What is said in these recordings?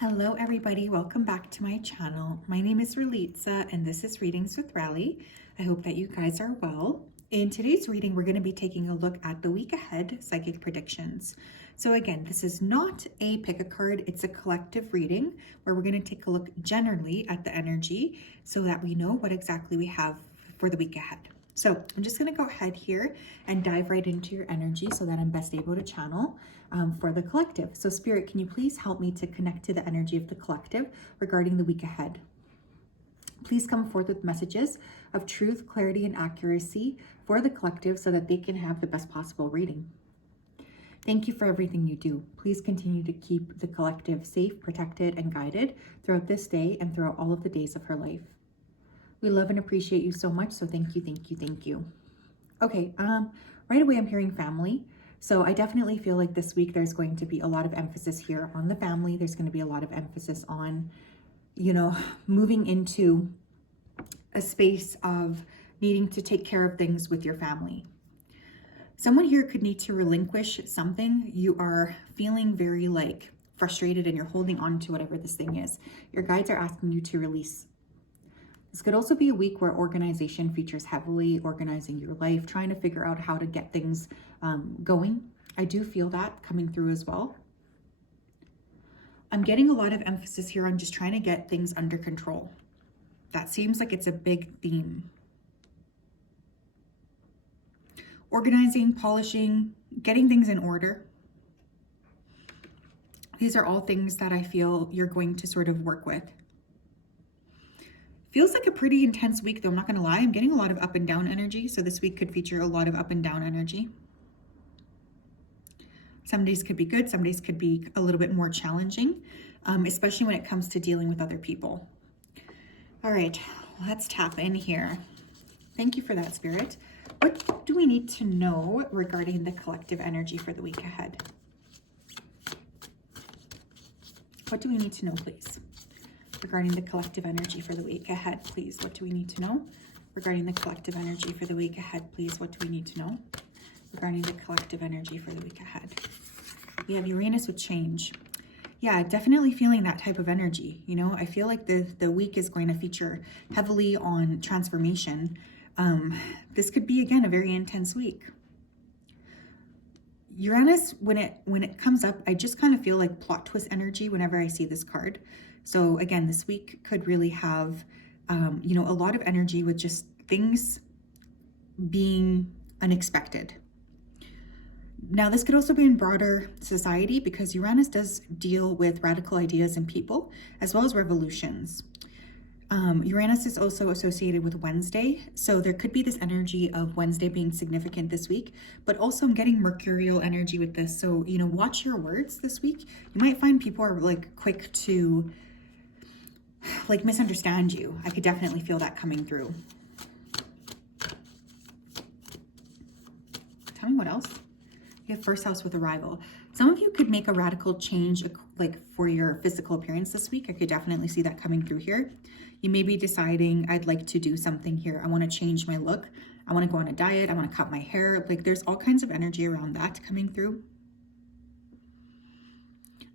Hello everybody, welcome back to my channel. My name is Ralitza and this is Readings with Rali. I hope that you guys are well. In today's reading, we're going to be taking a look at the week ahead psychic predictions. So again, this is not a pick a card, it's a collective reading where we're going to take a look generally at the energy so that we know what exactly we have for the week ahead. So I'm just going to go ahead here and dive right into your energy so that I'm best able to channel for the collective. So Spirit, can you please help me to connect to the energy of the collective regarding the week ahead? Please come forth with messages of truth, clarity, and accuracy for the collective so that they can have the best possible reading. Thank you for everything you do. Please continue to keep the collective safe, protected, and guided throughout this day and throughout all of the days of her life. We love and appreciate you so much, so thank you, thank you, thank you. Okay, right away I'm hearing family. So I definitely feel like this week there's going to be a lot of emphasis here on the family. There's going to be a lot of emphasis on, moving into a space of needing to take care of things with your family. Someone here could need to relinquish something. You are feeling very frustrated and you're holding on to whatever this thing is. Your guides are asking you to release. This could also be a week where organization features heavily, organizing your life, trying to figure out how to get things going. I do feel that coming through as well. I'm getting a lot of emphasis here on just trying to get things under control. That seems like it's a big theme. Organizing, polishing, getting things in order. These are all things that I feel you're going to sort of work with. Feels like a pretty intense week though, I'm not gonna lie. I'm getting a lot of up and down energy. So this week could feature a lot of up and down energy. Some days could be good, some days could be a little bit more challenging, especially when it comes to dealing with other people. All right, let's tap in here. Thank you for that, Spirit. What do we need to know regarding the collective energy for the week ahead? What do we need to know, please? Regarding the collective energy for the week ahead, please. What do we need to know? Regarding the collective energy for the week ahead, please. What do we need to know? Regarding the collective energy for the week ahead. We have Uranus with change. Yeah, definitely feeling that type of energy. I feel like the week is going to feature heavily on transformation. This could be, again, a very intense week. Uranus, when it comes up, I just kind of feel like plot twist energy whenever I see this card. So again, this week could really have, a lot of energy with just things being unexpected. Now, this could also be in broader society because Uranus does deal with radical ideas in people as well as revolutions. Uranus is also associated with Wednesday. So there could be this energy of Wednesday being significant this week, but also I'm getting Mercurial energy with this. So, watch your words this week. You might find people are quick to misunderstand you. I could definitely feel that coming through. Tell me what else. You have first house with arrival. Some of you could make a radical change for your physical appearance this week. I could definitely see that coming through here. You may be deciding, I'd like to do something here. I want to change my look. I want to go on a diet. I want to cut my hair. There's all kinds of energy around that coming through.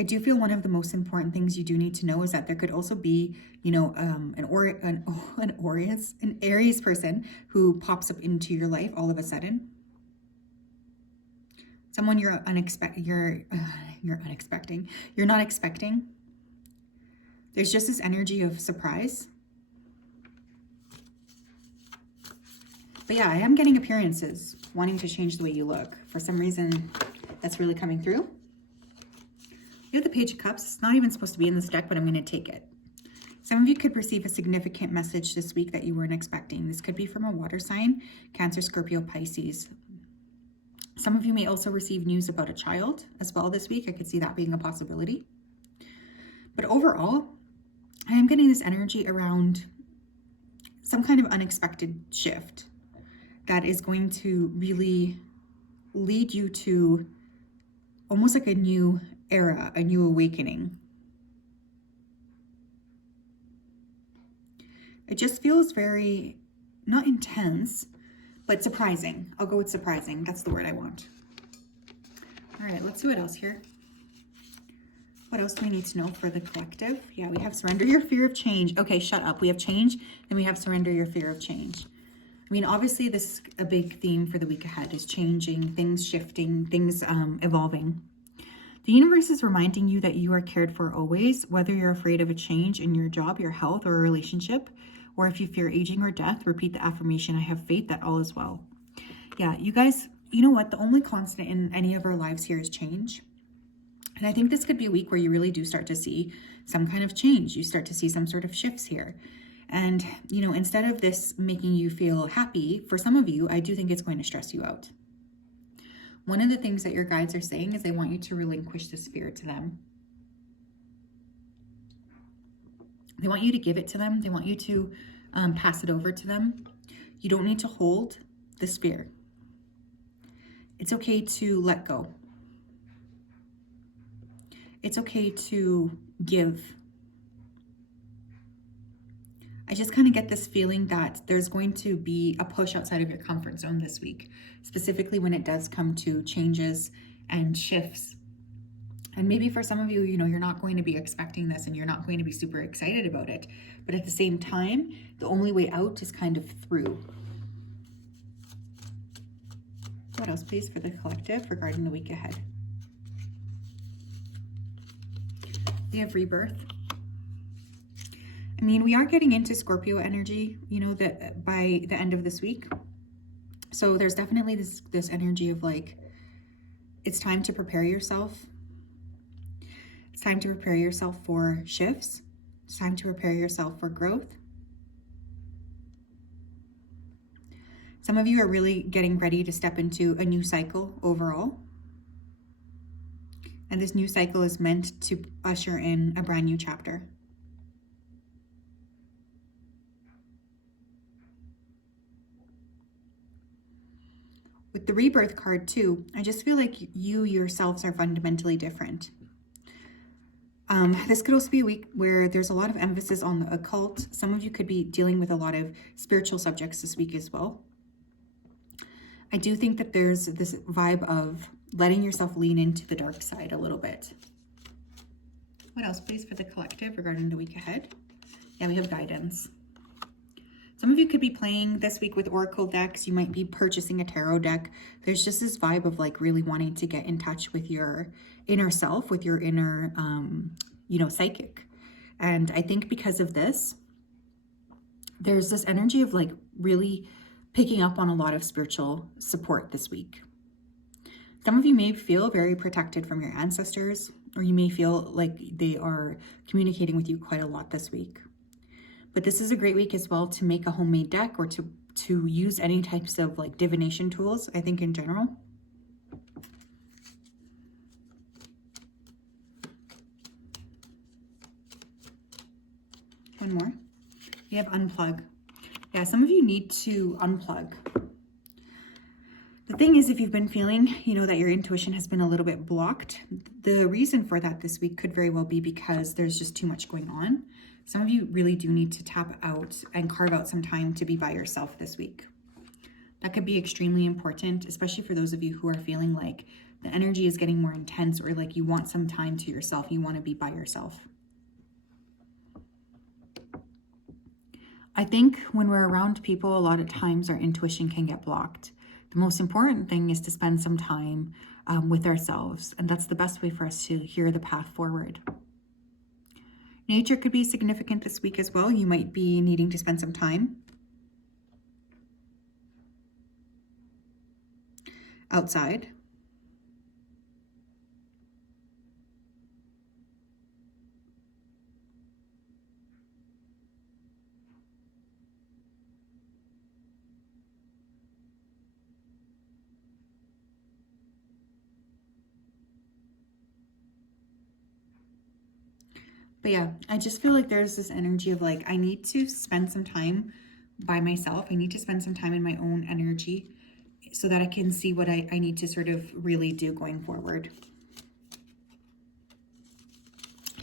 I do feel one of the most important things you do need to know is that there could also be, an Aries person who pops up into your life all of a sudden. Someone you're not expecting. There's just this energy of surprise. But yeah, I am getting appearances, wanting to change the way you look. For some reason, that's really coming through. You have the Page of Cups. It's not even supposed to be in this deck, but I'm going to take it. Some of you could receive a significant message this week that you weren't expecting. This could be from a water sign, Cancer, Scorpio, Pisces. Some of you may also receive news about a child as well this week. I could see that being a possibility. But overall, I am getting this energy around some kind of unexpected shift that is going to really lead you to almost like a new era, a new awakening. It just feels very, not intense, but surprising. I'll go with surprising. That's the word I want. All right, let's see what else here. What else do we need to know for the collective? Yeah, we have surrender your fear of change. Okay, shut up. We have change, and we have surrender your fear of change. I mean, obviously, this is a big theme for the week ahead, is changing, things shifting, things evolving. The universe is reminding you that you are cared for always, whether you're afraid of a change in your job, your health, or a relationship, or if you fear aging or death, repeat the affirmation, I have faith that all is well. Yeah, you guys, you know what? The only constant in any of our lives here is change. And I think this could be a week where you really do start to see some kind of change. You start to see some sort of shifts here. And, you know, instead of this making you feel happy, for some of you, I do think it's going to stress you out. One of the things that your guides are saying is they want you to relinquish this fear to them. They want you to give it to them. They want you to pass it over to them. You don't need to hold this fear. It's okay to let go. It's okay to give. I just kind of get this feeling that there's going to be a push outside of your comfort zone this week, specifically when it does come to changes and shifts. And maybe for some of you, you know, you're not going to be expecting this and you're not going to be super excited about it. But at the same time, the only way out is kind of through. What else, please, for the collective regarding the week ahead? We have rebirth. I mean, we are getting into Scorpio energy, you know, that by the end of this week. So there's definitely this energy of like, it's time to prepare yourself. It's time to prepare yourself for shifts. It's time to prepare yourself for growth. Some of you are really getting ready to step into a new cycle overall. And this new cycle is meant to usher in a brand new chapter. With the rebirth card too, I just feel like you yourselves are fundamentally different. This could also be a week where there's a lot of emphasis on the occult. Some of you could be dealing with a lot of spiritual subjects this week as well. I do think that there's this vibe of letting yourself lean into the dark side a little bit. What else, please, for the collective regarding the week ahead? Yeah, we have guidance. Some of you could be playing this week with oracle decks. You might be purchasing a tarot deck. There's just this vibe of like really wanting to get in touch with your inner self, with your inner, you know, psychic. And I think because of this, there's this energy of like really picking up on a lot of spiritual support this week. Some of you may feel very protected from your ancestors, or you may feel like they are communicating with you quite a lot this week. But this is a great week as well to make a homemade deck or to use any types of like divination tools, I think in general. One more. We have unplug. Yeah, some of you need to unplug. The thing is, if you've been feeling, you know, that your intuition has been a little bit blocked, the reason for that this week could very well be because there's just too much going on. Some of you really do need to tap out and carve out some time to be by yourself this week. That could be extremely important, especially for those of you who are feeling like the energy is getting more intense or like you want some time to yourself. You want to be by yourself. I think when we're around people, a lot of times our intuition can get blocked. The most important thing is to spend some time with ourselves. And that's the best way for us to hear the path forward. Nature could be significant this week as well. You might be needing to spend some time outside. But yeah, I just feel like there's this energy of like, I need to spend some time by myself. I need to spend some time in my own energy so that I can see what I need to sort of really do going forward.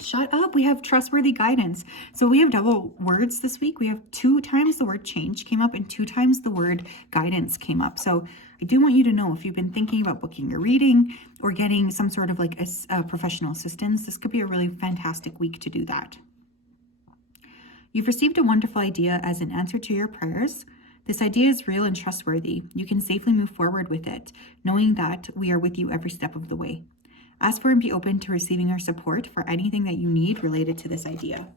Shut up. We have trustworthy guidance. So we have double words this week. We have 2 times the word change came up and 2 times the word guidance came up. So I do want you to know if you've been thinking about booking your reading or getting some sort of like a professional assistance, this could be a really fantastic week to do that. You've received a wonderful idea as an answer to your prayers. This idea is real and trustworthy. You can safely move forward with it, knowing that we are with you every step of the way. Ask for and be open to receiving our support for anything that you need related to this idea.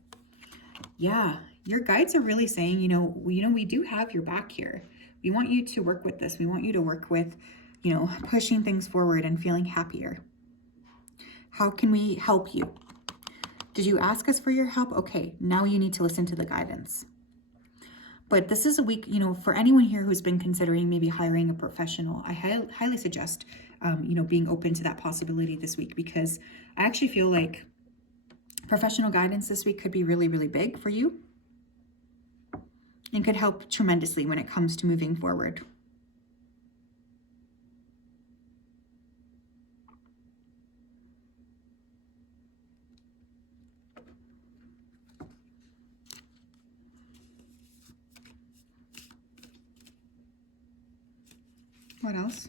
Yeah, your guides are really saying, we do have your back here. We want you to work with this. We want you to work with, pushing things forward and feeling happier. How can we help you? Did you ask us for your help? Okay, now you need to listen to the guidance. But this is a week, for anyone here who's been considering maybe hiring a professional, I highly suggest, being open to that possibility this week, because I actually feel like professional guidance this week could be really, really big for you and could help tremendously when it comes to moving forward. What else?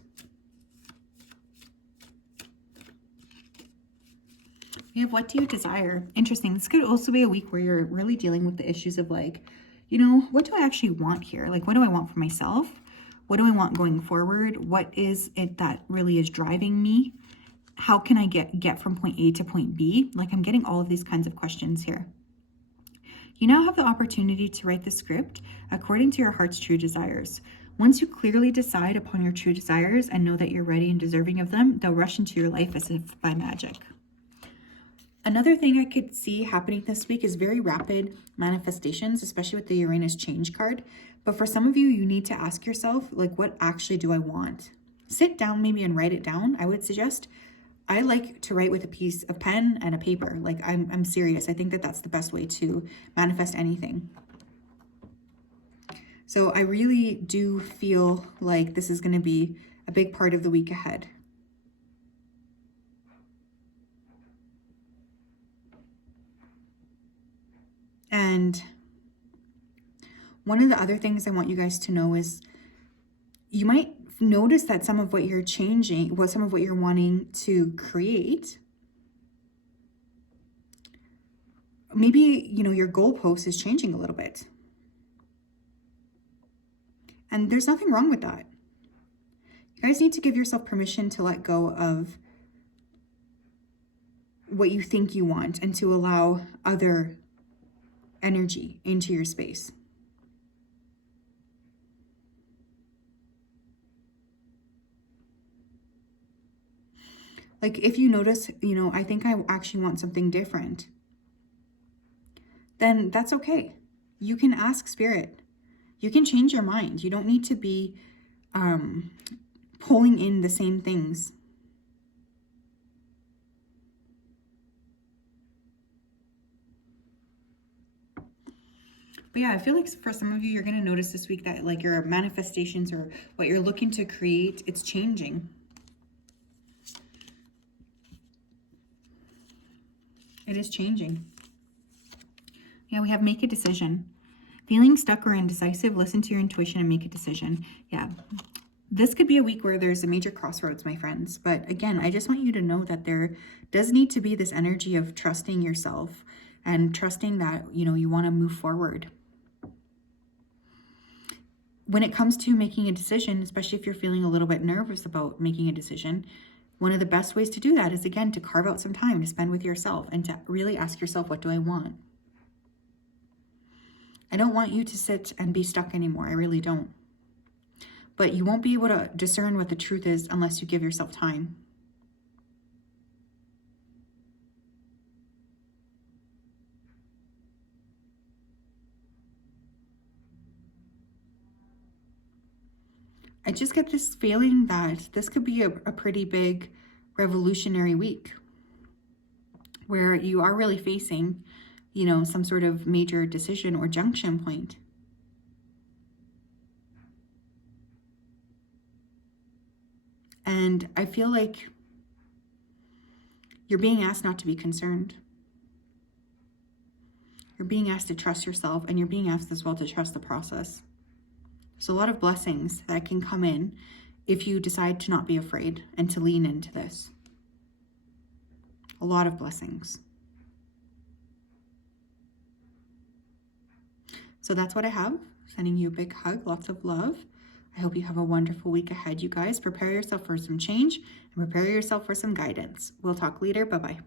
We have, what do you desire? Interesting. This could also be a week where you're really dealing with the issues of like, what do I actually want here? Like, what do I want for myself? What do I want going forward? What is it that really is driving me? How can I get from point A to point B? Like, I'm getting all of these kinds of questions here. You now have the opportunity to write the script according to your heart's true desires. Once you clearly decide upon your true desires and know that you're ready and deserving of them, they'll rush into your life as if by magic. Another thing I could see happening this week is very rapid manifestations, especially with the Uranus change card. But for some of you, you need to ask yourself, like, what actually do I want? Sit down maybe and write it down, I would suggest. I like to write with a piece of pen and a paper. Like, I'm serious. I think that that's the best way to manifest anything. So I really do feel like this is going to be a big part of the week ahead. And one of the other things I want you guys to know is you might notice that some of what you're changing, some of what you're wanting to create, maybe, your goalpost is changing a little bit. And there's nothing wrong with that. You guys need to give yourself permission to let go of what you think you want and to allow other energy into your space. Like, if you notice, I think I actually want something different, then that's okay. You can ask Spirit. You can change your mind. You don't need to be pulling in the same things. But yeah, I feel like for some of you, you're going to notice this week that like your manifestations or what you're looking to create, it's changing. It is changing. Yeah, we have make a decision. Feeling stuck or indecisive, listen to your intuition and make a decision. Yeah, this could be a week where there's a major crossroads, my friends. But again, I just want you to know that there does need to be this energy of trusting yourself and trusting that, you want to move forward. When it comes to making a decision, especially if you're feeling a little bit nervous about making a decision, one of the best ways to do that is, again, to carve out some time to spend with yourself and to really ask yourself, what do I want? I don't want you to sit and be stuck anymore. I really don't. But you won't be able to discern what the truth is unless you give yourself time. I just get this feeling that this could be a pretty big revolutionary week where you are really facing, some sort of major decision or junction point. And I feel like you're being asked not to be concerned. You're being asked to trust yourself, and you're being asked as well to trust the process. There's a lot of blessings that can come in if you decide to not be afraid and to lean into this. A lot of blessings. So that's what I have. Sending you a big hug, lots of love. I hope you have a wonderful week ahead, you guys. Prepare yourself for some change and prepare yourself for some guidance. We'll talk later. Bye-bye.